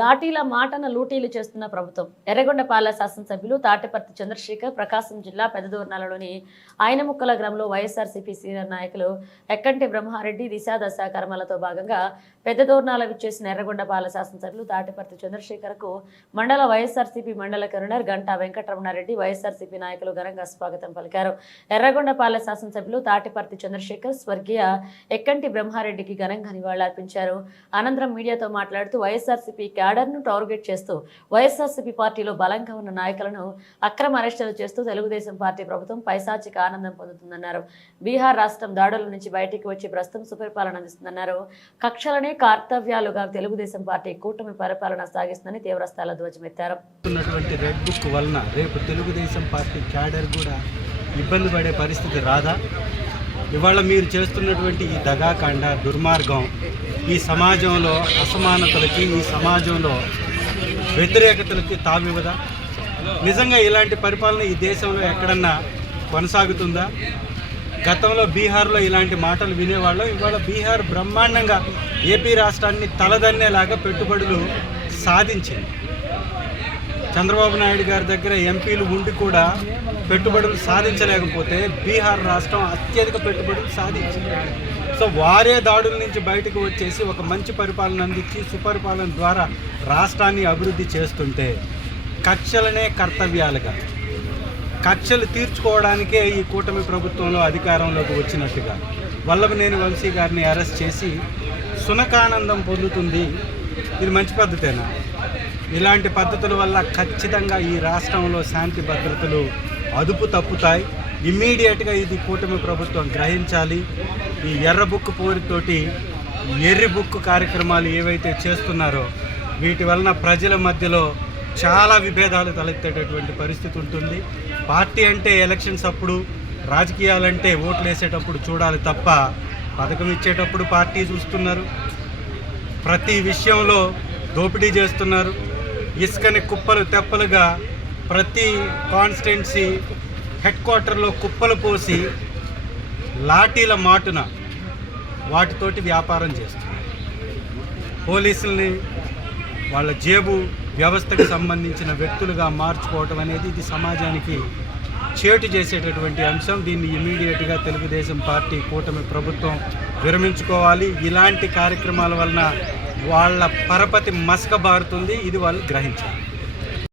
లాఠీల మాటన లూటీలు చేస్తున్న ప్రభుత్వం. ఎర్రగొండపాలె శాసనసభ్యులు తాటిపర్తి చంద్రశేఖర్ ప్రకాశం జిల్లా పెద్దదోర్నాలలోని ఆయనముక్కల గ్రామంలో వైఎస్ఆర్సీపీ సీనియర్ నాయకులు ఎక్కంటి బ్రహ్మారెడ్డి దిశాదశ కర్మలతో భాగంగా పెద్దదోర్నాల విచ్చేసిన ఎర్రగొండపాలె శాసనసభ్యులు తాటిపర్తి చంద్రశేఖర్కు మండల వైఎస్ఆర్సీపీ మండల కన్వీనర్ గంటా వెంకటరమణారెడ్డి వైఎస్ఆర్సీపీ నాయకులు ఘనంగా స్వాగతం పలికారు. ఎర్రగొండపాలె శాసనసభ్యులు తాటిపర్తి చంద్రశేఖర్ స్వర్గీయ ఎక్కంటి బ్రహ్మారెడ్డికి ఘనంగా నివాళులర్పించారు. అనంతరం మీడియాతో మాట్లాడుతూ వైఎస్ఆర్సీపీ క్యాడర్ను టార్గెట్ చేస్తూ వైఎస్ఆర్సీపీ పార్టీలో బలంగా ఉన్న నాయకులను అక్రమ అరెస్టులు చేస్తూ తెలుగుదేశం పార్టీ ప్రభుత్వం పైశాచిక ఆనందం పొందుతుందన్నారు. బీహార్ రాష్ట్రం దాడుల నుంచి బయటికి వచ్చి ప్రస్తుతం సుపరిపాలన అందిస్తుందన్నారు. కక్షలనే కర్తవ్యాలుగా తెలుగుదేశం పార్టీ కూటమి పరిపాలన సాగిస్తుందని తీవ్రస్థాయిలో ధ్వజమెత్తారు. రెడ్ బుక్ వలన రేపు తెలుగుదేశం పార్టీ క్యాడర్ కూడా ఇబ్బంది పడే పరిస్థితి రాదా? ఇవాళ మీరు చేస్తున్నటువంటి ఈ దగాకాండ దుర్మార్గం ఈ సమాజంలో అసమానతలకి, ఈ సమాజంలో వ్యతిరేకతలకి తావివ్వదా? నిజంగా ఇలాంటి పరిపాలన ఈ దేశంలో ఎక్కడన్నా కొనసాగుతుందా? గతంలో బీహార్లో ఇలాంటి మాటలు వినేవాళ్ళం. ఇవాళ బీహార్ బ్రహ్మాండంగా ఏపీ రాష్ట్రాన్ని తలదన్నేలాగా పెట్టుబడులు సాధించింది. చంద్రబాబు నాయుడు గారి దగ్గర ఎంపీలు ఉండి కూడా పెట్టుబడులు సాధించలేకపోతే బీహార్ రాష్ట్రం అత్యధిక పెట్టుబడులు సాధించింది. సో వారే దాడుల నుంచి బయటకు వచ్చేసి ఒక మంచి పరిపాలన అందించి సుపరిపాలన ద్వారా రాష్ట్రాన్ని అభివృద్ధి చేస్తుంటే కక్షలనే కర్తవ్యాలుగా, కక్షలు తీర్చుకోవడానికే ఈ కూటమి ప్రభుత్వంలో అధికారంలోకి వచ్చినట్టుగా వల్లభనేని వంశీ గారిని అరెస్ట్ చేసి సునకానందం పొందుతుంది. ఇది మంచి పద్ధతేనా? ఇలాంటి పద్ధతుల వల్ల ఖచ్చితంగా ఈ రాష్ట్రంలో శాంతి భద్రతలు అదుపు తప్పుతాయి. ఇమ్మీడియట్గా ఇది కూటమి ప్రభుత్వం గ్రహించాలి. ఈ ఎర్ర బుక్ పోరుతోటి ఎర్రి బుక్ కార్యక్రమాలు ఏవైతే చేస్తున్నారో వీటి వలన ప్రజల మధ్యలో చాలా విభేదాలు తలెత్తేటటువంటి పరిస్థితి ఉంటుంది. పార్టీ అంటే ఎలక్షన్స్ అప్పుడు, రాజకీయాలంటే ఓట్లు వేసేటప్పుడు చూడాలి తప్ప పథకం ఇచ్చేటప్పుడు పార్టీ చూస్తున్నారు. ప్రతి విషయంలో దోపిడీ చేస్తున్నారు. ఇసుకని కుప్పలు తెప్పలుగా ప్రతి కాన్స్టిట్యున్సీ హెడ్ క్వార్టర్లో కుప్పలు పోసి లాఠీల మాటున వాటితోటి వ్యాపారం చేస్తున్నారు. పోలీసుల్ని వాళ్ళ జేబు వ్యవస్థకు సంబంధించిన వ్యక్తులుగా మార్చుకోవటం అనేది ఇది సమాజానికి చేటు చేసేటటువంటి అంశం. దీన్ని ఇమీడియట్గా తెలుగుదేశం పార్టీ కూటమి ప్రభుత్వం విరమించుకోవాలి. ఇలాంటి కార్యక్రమాల వలన వాళ్ళ పరపతి మసకబారుతుంది. ఇది వాళ్ళు గ్రహించాలి.